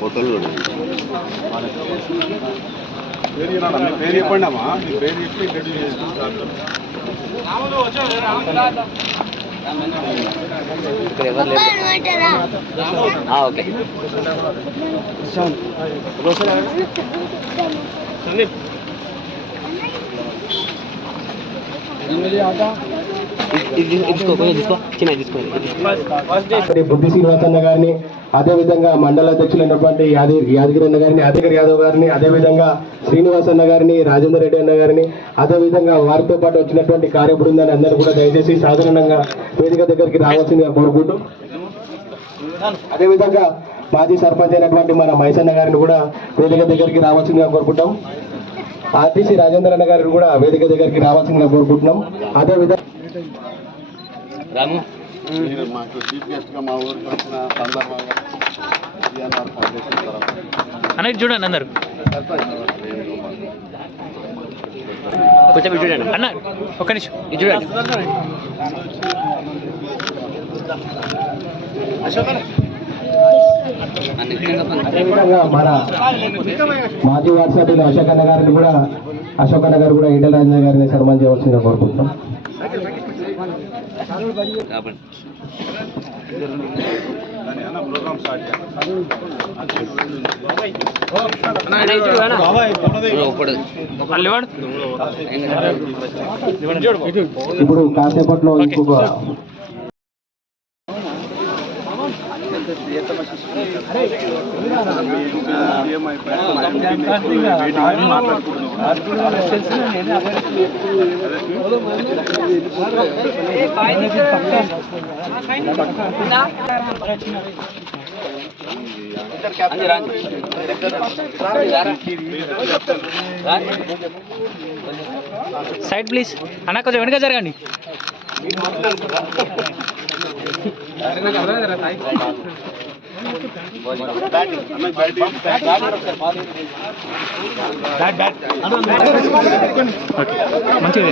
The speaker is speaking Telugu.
ఫోటోలు పేరు చెప్పండి అమ్మా, మీ పేరు చెప్పి ఇంట్రడ్యూస్ చేసుకుంటారు. ఓకే బుద్ధి శ్రీనివాసన్న గారిని, అదేవిధంగా మండల అధ్యక్షులైనటువంటి యాదగిరి అన్న గారిని, యాదగిరి యాదవ్ గారిని, అదేవిధంగా శ్రీనివాసన్న గారిని, రాజేందర్ రెడ్డి అన్న గారిని, అదేవిధంగా వారితో పాటు వచ్చినటువంటి కార్యబృందాన్ని అందరూ కూడా దయచేసి సాధారణంగా వేదిక దగ్గరికి రావాల్సిందిగా కోరుకుంటూ, అదేవిధంగా మాజీ సర్పంచ్ అయినటువంటి మన మైసన్న గారిని కూడా వేదిక దగ్గరికి రావాల్సిందిగా కోరుకుంటాం. ఆర్టీసీ రాజేందర్ అన్న గారిని కూడా వేదిక దగ్గరికి రావాల్సిందిగా కోరుకుంటున్నాం. అదేవిధంగా మాకు చీఫ్ గెస్ట్ గా మా ఊరికి వచ్చిన సందర్భంగా అన్నట్టు చూడండి అందరు కొంచెం ఇటు చూడండి అన్న, ఒక్క నిమిషం ఇటు చూడండి. అదేవిధంగా మన మాజీ వార్డు సభ్యులు అశోక్ అన్న గారిని కూడా ఈటెల రాజేంద్ర గారిని సన్మానం చేయవలసిందిగా కోరుకుంటున్నాం. ఇప్పుడు కాసేపట్లో ఇంకొక సైడ్ ప్లీజ్ అన్న, కొంచెం వెనుక జరగండి. మంచిగా